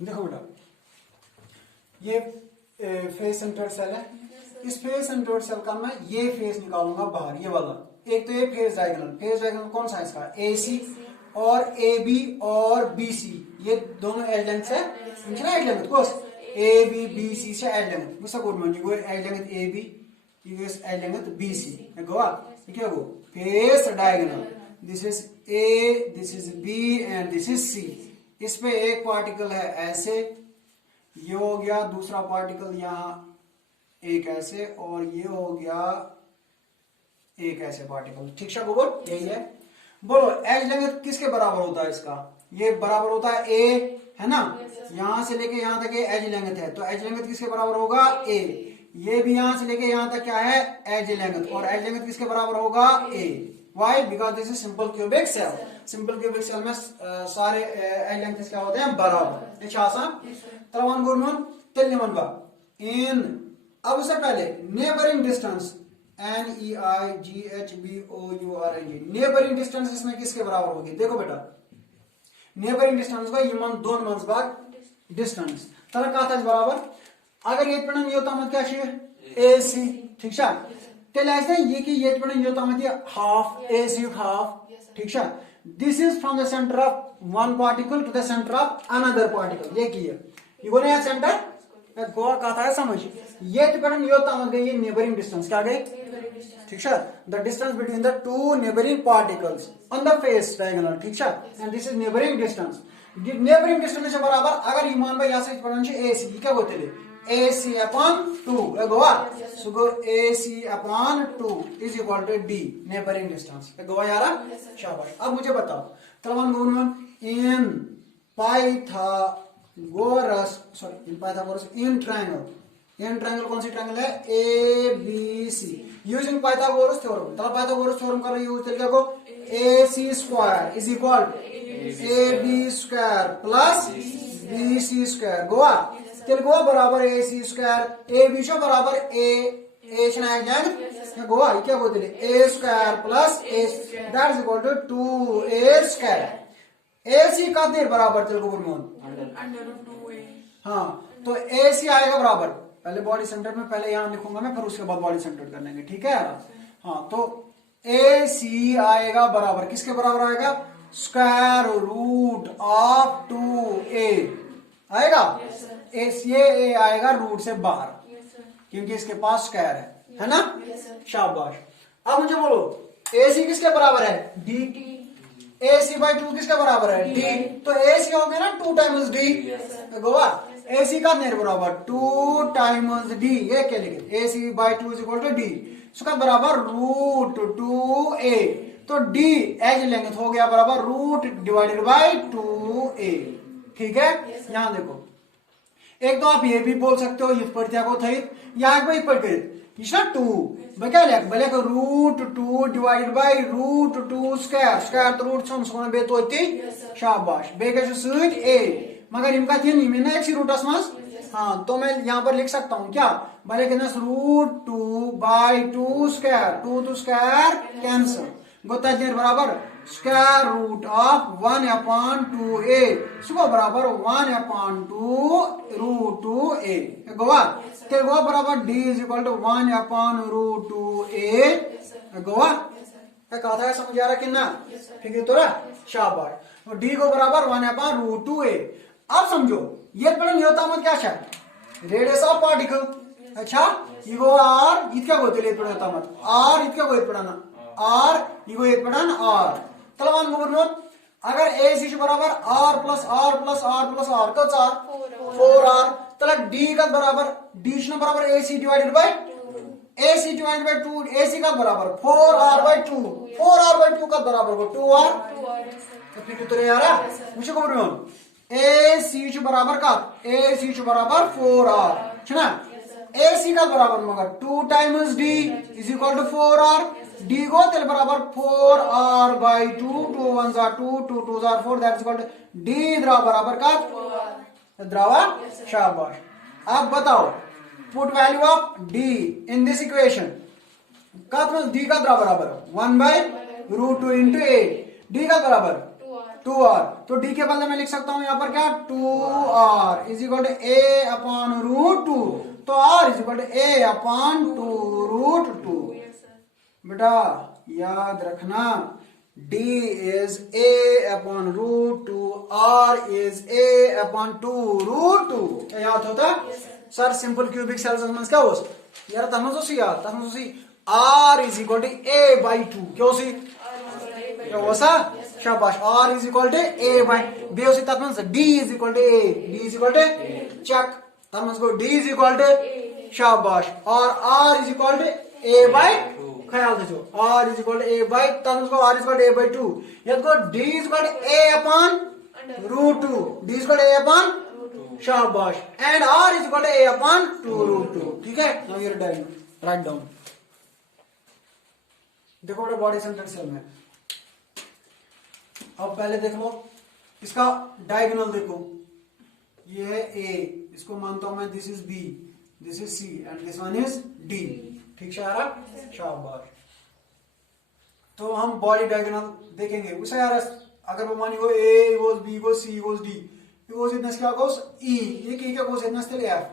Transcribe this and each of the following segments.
देखो बेटा, ये फेस सेंटर्ड सेल है। इस फेस सेंटर्ड सेल का मैं ये फेस निकालूंगा बाहर, ये वाला। एक तो ये फेस डायगोनल कौन सा है इसका, AC और AB और BC, ये दोनों एज लेंथ है, एज लेंथ कोस AB BC से एज लेंथ मुझसे गुड मॉर्निंग, वो एज लेंथ AB, ये एज लेंथ BC है गोवा। ठीक है, वो face diagonal, this is A, this is B and this is C। इस पे एक पार्टिकल है ऐसे, ये हो गया, दूसरा पार्टिकल यहाँ एक ऐसे, और ये हो गया एक ऐसे पार्टिकल। ठीक है गोबर, यही है। बोलो एज लेंथ किसके बराबर होता है इसका, ये बराबर होता है A, है ना। यहां से लेके यहां तक एज लेंथ है, तो एज लेंथ किसके बराबर होगा, A। ये भी यहां से लेके यहां तक क्या है, एज लेंथ, और एज लेंथ किसके बराबर होगा, A। Why? Because this is simple cubic cell. Simple cubic cell में सारे एज लेंथ क्या होते हैं, बराबर। अच्छा आसान। तलवान गुरमन तेल निमन बा इन, अब उससे पहले neighbouring distance NEIGHBOURNG, neighbouring distance इसमें किसके बराबर होगी, देखो बेटा, नेबरिंग डिस्टेंस का यमन दोन मंस बाग डिस्टेंस तर कत बराबर, अगर ये पे योतम क्या AC। ठीक है, तेल ये कि ये पे योतम हाफ AC हाफ। ठीक है, this is from the centre of one particle to the centre of another particle, ये की ये गो नया सेंटर गोवा कथा है समझ, ये पे योतम गई नेबरिंग डिस्टेंस क्या गई। ठीक है, the distance between the two neighbouring particles on the face diagonal. ठीक है, and this is neighbouring distance. Neighbouring distance बराबर अगर ईमान भाई यहाँ से AC, क्या बोलते हैं AC upon 2 गोवा, सो गो AC upon 2 is equal to D, neighbouring distance गोवा यारा, शाबाश। अब मुझे बताओ तलवान गुरमन in Pythagoras, sorry in Pythagoras, in triangle कौन सी ट्रायंगल है, ABC, यूजिंग पाइथागोरस थ्योरम। तला पाइथागोरस थ्योरम का यूज करके को AC square is equal AB square plus BC square गोवा, तेल गोवा बराबर AC स्क्वायर, AB शो बराबर A शनायन गोवा, क्या बोलते हैं A square plus A, that is equal to 2A square. AC का देर बराबर तेल गोबर में, हाँ, तो AC आएगा बराबर, पहले बॉडी सेंटर में पहले यहां लिखूंगा मैं, फिर उसके बाद बॉडी सेंटर कर लेंगे। ठीक है, हाँ, तो AC आएगा बराबर किसके बराबर आएगा, स्क्वायर रूट ऑफ 2A आएगा। ये आएगा रूट से बाहर क्योंकि इसके पास स्क्वायर है ना, शाबाश। अब मुझे बोलो AC किसके बराबर है, D। AC बाई 2 किसके बराबर है, D, तो AC हो गया ना 2 टाइम्स D गोवा, AC का नेर बराबर 2 टाइम्स D, ये क्या लिखे AC by 2 is equal to D, उसका बराबर रूट 2A, तो D एज लेंथ हो गया बराबर रूट डिवाइडेड बाई 2A। ठीक है, यहां देखो, एक तो आप ये भी बोल सकते हो ये पढ़ते को थई या एक बार पढ़ कर इसना 2 क्या लिख भले को root 2 divided by root 2 square, square तो रूट छन सोना बे तो शाबाश, बे के सुट A, मगर इनका थी नहीं मैंने एक रूट असमस, हाँ, तो मैं यहां पर लिख सकता हूं क्या, भले के root 2 by 2 square, 2 square cancel, गोता देर बराबर square root of 1 upon 2A, सुबह बराबर 1 अपॉन 2 रूट 2A गोवा, ते गोवा बराबर D is equal to 1 upon root 2A गोवा, क्या कहा था समझ आ रहा कि ना, ठीक है तो शाबाश, तो D को बराबर 1 अपॉन रूट 2A। अब समझो ये पढ़ने होता मत क्या है, रेडियस ऑफ पार्टिकल, अच्छा ये वो R इतना बोलते ले पढ़ने होता मत R इतना बोलते पढ़ाना R, ये एक पढ़ाना R, तलवान गुबरनोर अगर AC बराबर R plus R plus R plus R का 4R, तला D का बराबर D बराबर AC divided by AC divided by 2, AC का बराबर 4R बाय 2, 4R बाय 2 का बराबर 2R, तो फिर तो यार मुझे गुबरनोर AC बराबर का AC बराबर 4R है ना, AC का बराबर मगर 2 times D is equal to 4R, D को तेल बराबर 4R by 2, 2 1 2, 2 2 4, that is equal to D द्रव बराबर का द्रव, शाबाश। अब बताओ put value of D in this equation, का D का द्रव बराबर 1 by root 2 into A, D का बराबर 2r, तो d के बदले में लिख सकता हूं यहाँ पर क्या 2r is equal to a upon root 2, तो r is equal to a upon 2 root 2। बेटा याद रखना d is a upon root 2, r is a upon 2 root 2। क्या याद होता सर सिंपल क्यूबिक सेल्स में क्या हो यार तब तो याद तब r is equal to a by 2 क्यों सी क्या हो सा शाबाश r is equal to a by b उसी तब d is equal to a, d is equal to check तब को d is equal to शाबाश और r is equal to a by ख्याल दो r is equal to a by तब को r is equal to a by 2 यद को d is equal to a upon root 2, d is equal to a upon शाबाश and r is equal to a upon 2 root 2। ठीक है now you write down देखो बेटा body centre cell में अब पहले देख लो इसका डायगोनल देखो ये है a, इसको मानता हूं मैं this is b, this is c and this one is d। ठीक शाबाश। तो हम बॉडी डायगोनल देखेंगे उसे यार अगर वो मानी a equals b equals c equals d equals इतना क्या goes e, ये क्या goes इतना स्टिल f।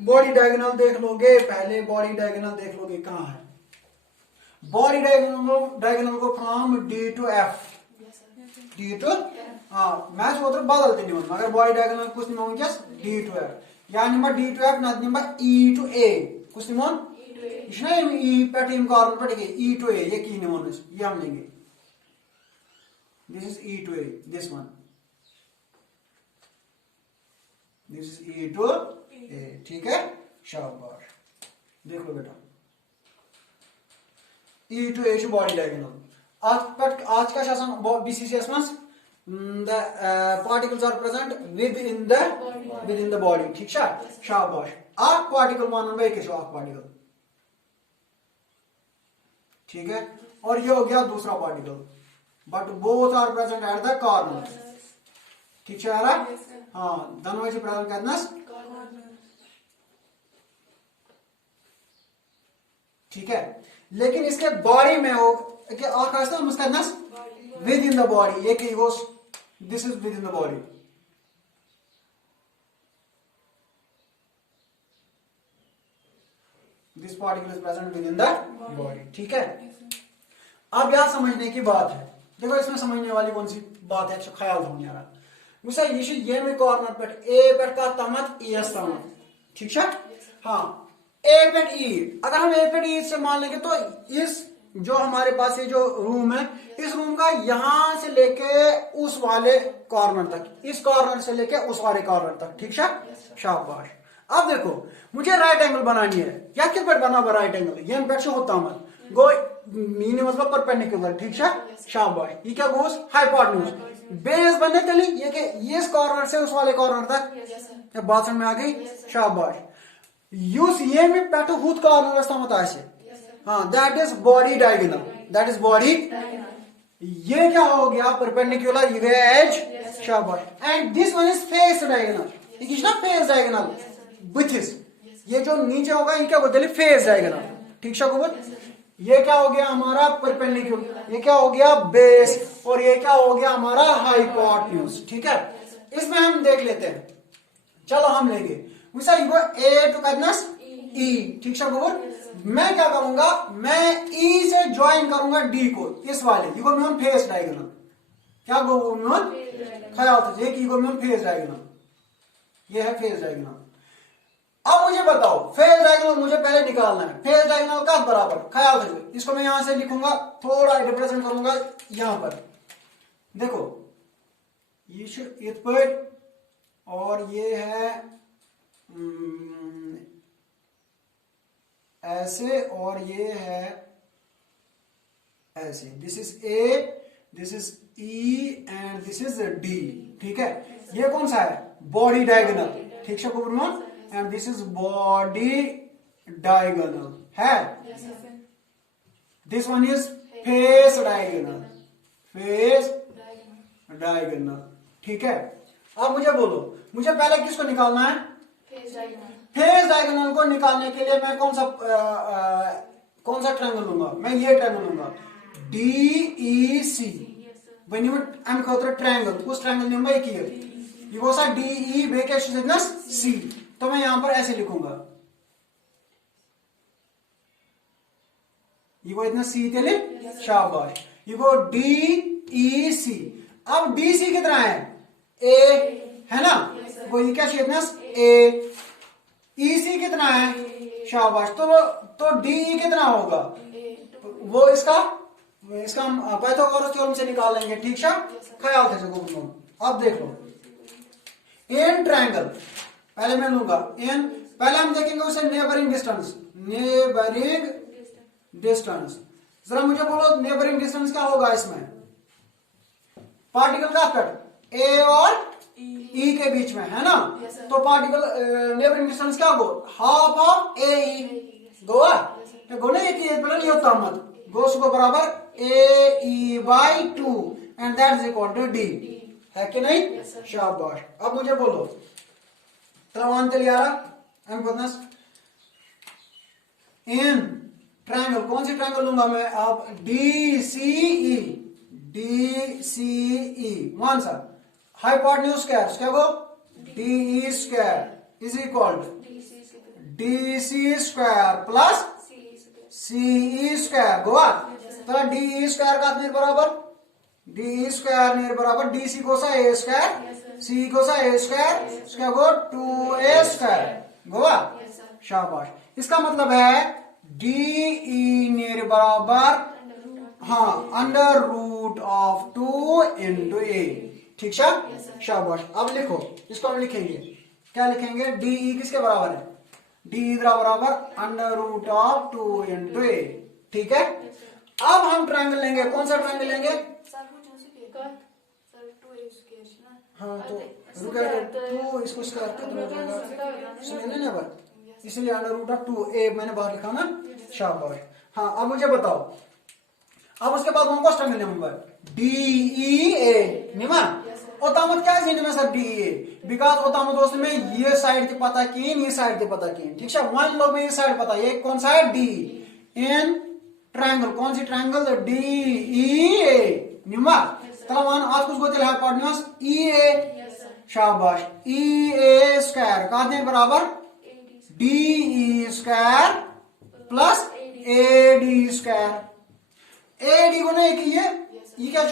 बॉडी डायगोनल देख लोगे पहले बॉडी डायगोनल देख लोगे कहां है बॉडी डायगोनल को from D to F D to मैं सोच बदलते नहीं मगर बॉडी डायगोनल कुछ नहीं वंकस डी टू एफ या निम्बा डी टू एफ नत निम्बा ई टू ए कुछ निमोन ये ई पे टीम कॉर्नर पे ई टू ए ये की निमोन ये हम लेंगे this is E to A this one this is E to A. ठीक है शाबाश देख लो बेटा E to A body diagonal आज का शासन BCCS में the particles are present within the body। ठीक है शाबाश आर्क पार्टिकल मानना भाई कैसे आर्क पार्टिकल। ठीक है और ये हो गया दूसरा particle but both are present at the corner. ठीक है हाँ दोनों से प्रेजेंट करना। ठीक है लेकिन इसके बॉडी में हो विद इन द बॉडी एक this is with in the body. This particle is present with in the body. ठीक है अब यहां समझने की बात है देखो इसमें समझने वाली कौन सी बात है ख्याल होने यार उसे ये में कॉर्नर पे ए पे का तमत ई एस तमत। ठीक है हाँ ए पेट ई अगर हम ए पेट ई से मान लेंगे तो इस जो हमारे पास ये जो रूम है इस रूम का यहां से लेके उस वाले कॉर्नर तक इस कॉर्नर से लेके उस वाले कॉर्नर तक। ठीक है शाबाश। अब देखो मुझे राइट एंगल बनानी है या किस पर बना हुआ राइट एंगल ये पेट से होता मत गो मीन मतलब परपेंडिकुलर। ठीक है शाबाश ये क्या गोस हाइपोटेन्यूज बेस बनने चली ये इस कॉर्नर से उस वाले कॉर्नर तक बात में आ गई शाबाश। यूज ये में पेटो हुद कॉर्नर रास्ता मत आसे हाँ that is body diagonal that is body. ये क्या हो गया परपेंडिकुलर ये गया एज शाबाश and this one is face diagonal ये किसना फेस डायगोनल बुथिस ये जो नीचे होगा ये क्या बोलते फेस डायगोनल। ठीक है ये क्या हो गया हमारा परपेंडिकुलर ये क्या हो गया बेस और ये क्या हो गया हमारा हाइपोटेन्यूज। ठीक है इसमें हम देख लेते हैं चलो हम लेंगे ए टू कैडनस ई। ठीक है मैं क्या करूंगा मैं ई से ज्वाइन करूंगा डी को इस वाले इगोमियन फेस डायगोनल क्या गोमियन ख्याल था ये इगोमियन फेस डायगोनल ये है फेस डायगोनल। अब मुझे बताओ फेस डायगोनल मुझे पहले निकालना है फेस डायगोनल का बराबर ख्याल रखो इसको मैं यहां से लिखूंगा थोड़ा रिप्रेजेंट करूंगा यहां पर देखो ये इत पर और ये है ऐसे और ये है ऐसे this is a this is E and this is D. ठीक है ये कौन सा है बॉडी डायगोनल। ठीक है and this is body diagonal है this one is face diagonal face diagonal. ठीक है अब मुझे बोलो मुझे पहले किसको निकालना है फेस डायगोनल को निकालने के लिए मैं कौन सा ट्रायंगल लूंगा मैं ये ट्रायंगल लूंगा डी ई सी। बह निम अम खतर ट्रायंगल कुछ ट्रायंगल निम बह ये गो सा डी ई बे क्या सी, तो मैं यहां पर ऐसे लिखूंगा, ये गो इतना सी तेले शाबाश, ये गो डी ई सी। अब डी सी कितना है ए है ना, वो ये क्या इतना ए, ई सी कितना है शाबाश, तो डी ई कितना होगा वो इसका हम पाइथागोरस थ्योरम से निकाल लेंगे, ठीक है ख्याल से जगह। अब देख लो एन ट्रायंगल, पहले मैं लूंगा एन, पहले हम देखेंगे उसे नेबरिंग डिस्टेंस, नेबरिंग डिस्टेंस। जरा मुझे बोलो नेबरिंग डिस्टेंस क्या होगा इसमें, पार्टिकल का कट ए और ई के बीच में है ना, तो पार्टिकल नेबरिंग डिस्टेंस क्या हो हाफ ऑफ ए ई गोवा गोने एक नहीं होता मत गोस को बराबर A E by 2 and that is equal to D, है कि नहीं शाबाश। अब मुझे बोलो त्रवान यारा इन ट्रायंगल, कौन सी ट्रायंगल लूंगा मैं, अब D C E, D C E one सा हाइपोटेन्यूज स्क्वायर क्या गो D E square is equal to D C square plus C E square गोवा, तो डी ई स्क्वायर का बराबर डी स्क्वायर नियर बराबर डी सी को सा ए स्क्वायर, सी को सा ए स्क्वायर, उसका गो 2a स्क्वायर गोवा शाबाश। इसका मतलब है डी ई नियर बराबर हाँ अंडर रूट ऑफ 2 इंटू ए, ठीक है शाबाश। अब लिखो इसको हम लिखेंगे, क्या लिखेंगे डी ई किसके बराबर है, डी ई बराबर अंडर रूट ऑफ 2 इंटू ए, ठीक है। अब हम ट्रायंगल लेंगे, कौन सा ट्रायंगल लेंगे, हाँ तो टू इसको स्क्वायर कितना हो जाएगा सुनिए ना बात, इसलिए अंडर रूट ऑफ 2a मैंने बाहर लिखा ना शाबाश। हाँ अब मुझे बताओ, अब उसके बाद कौन सा ट्रायंगल नंबर डी ई ए निमा ओतामत क्या है Nima sir D A, because ओतामत दोस्त में ये साइड के पता की ये साइड के पता की, ठीक है वन लोग में ये साइड पता, ये कौन सा है डी इन ट्रायंगल, कौन सी ट्रायंगल डी ई ए निमा तलवान आज कुछ गोते हाइपोटेन्यूज ई ए शाबाश, ई ए स्क्वायर का दे बराबर D E square plus A D square, A D को नहीं ये क्या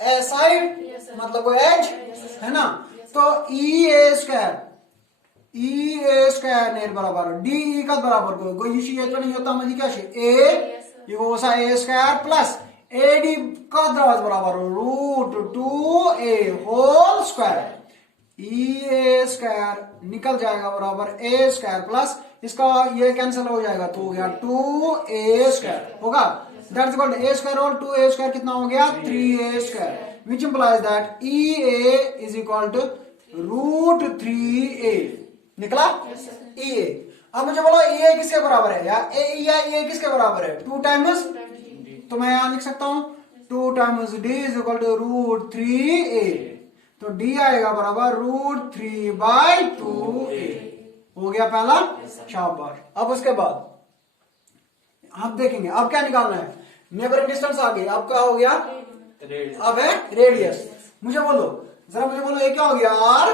ए साइड मतलब वो एज है ना, तो ई ए स्क्वायर नेर बराबर डी ई का बराबर को ये तो नहीं होता मुझे क्या ए ये वो सा ए स्क्वायर प्लस ए डी का बराबर रूट 2a होल स्क्वायर, ई ए स्क्वायर निकल जाएगा बराबर ए स्क्वायर प्लस इसका ये कैंसिल हो जाएगा तो हो गया 2a स्क्वायर होगा, that is equal to a square और 2a स्क्वायर कितना हो गया 3a square, which implies that ea is equal to root 3a निकला ea। अब मुझे बोलो ea किसके बराबर है या ea किसके बराबर है 2 टाइम्स, तो मैं यहां लिख सकता हूं 2 times d is equal to root 3a, तो d आएगा बराबर रूट 3 बाई 2a, हो गया पहला शाबाश। अब उसके बाद आप देखेंगे अब क्या निकालना है, नेबरिंग डिस्टेंस आ गई, अब क्या हो गया अब है रेडियस। मुझे बोलो जरा मुझे बोलो ये क्या हो गया r,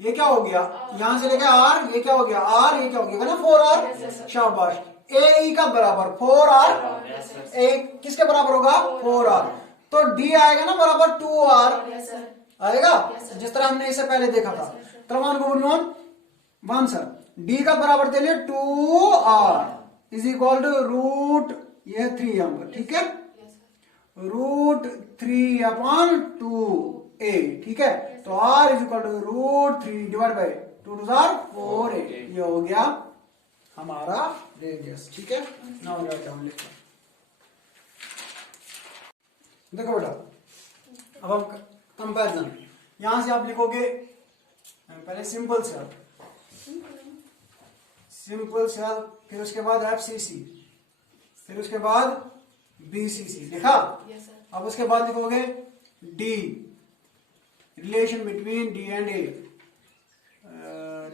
ये क्या हो गया यहां से लेके r, ये क्या हो गया r, ये क्या हो गया ना 4r शाबाश। ए का बराबर 4r, ए किसके बराबर होगा 4r, तो d आएगा ना बराबर 2r आएगा, जिस तरह हमने इसे पहले देखा था। त्रमान को बुनियान वन सर d का बराबर दे लिए 2r is equal to root ये 3 नंबर, ठीक है रूट 3 अपॉन 2a, ठीक है, तो r is equal to root 3 divide by 2 2 4a, ये हो गया हमारा रेडियस, ठीक है। नाउ हम लिखते हैं, देखो बेटा अब हम कंपैरिजन, यहां से आप लिखोगे पहले सिंपल सेल, फिर उसके बाद FCC, फिर उसके बाद BCC लिखा, अब उसके बाद लिखोगे D relation between D and A,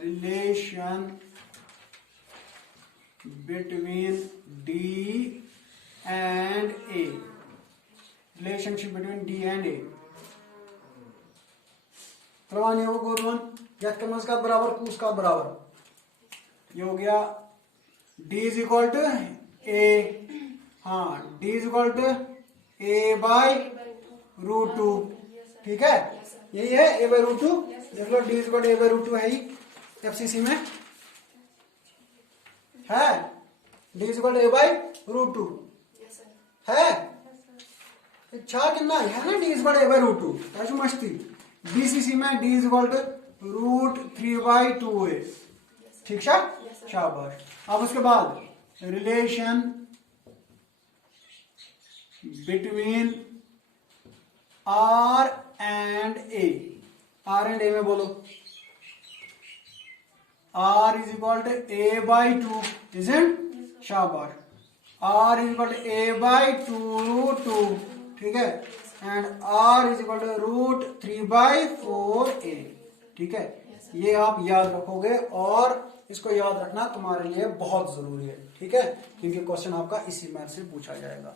relation between D and A, relationship between D and A तलवान ये हो वन यथ कमस का बराबर कूस का बराबर ये हो गया D is equal to A हाँ D is equal to A by root two ठीक है यही है ए बाई रूट टू देख लो D is equal to A by root two है ही एफसीसी में है D is equal to A by root two है अच्छा कितना है ना D is equal to A by root two कैसे मस्ती बीसीसी में D is equal to root 3/2 है ठीक है शाबाश अब उसके बाद relation between R and A में बोलो R is equal to A by two isn't शाबाश R is equal to A by two ठीक है and R is equal to root 3/4 ठीक है ये आप याद रखोगे और इसको याद रखना तुम्हारे लिए बहुत जरूरी है ठीक है क्योंकि क्वेश्चन आपका इसी मैथ से पूछा जाएगा।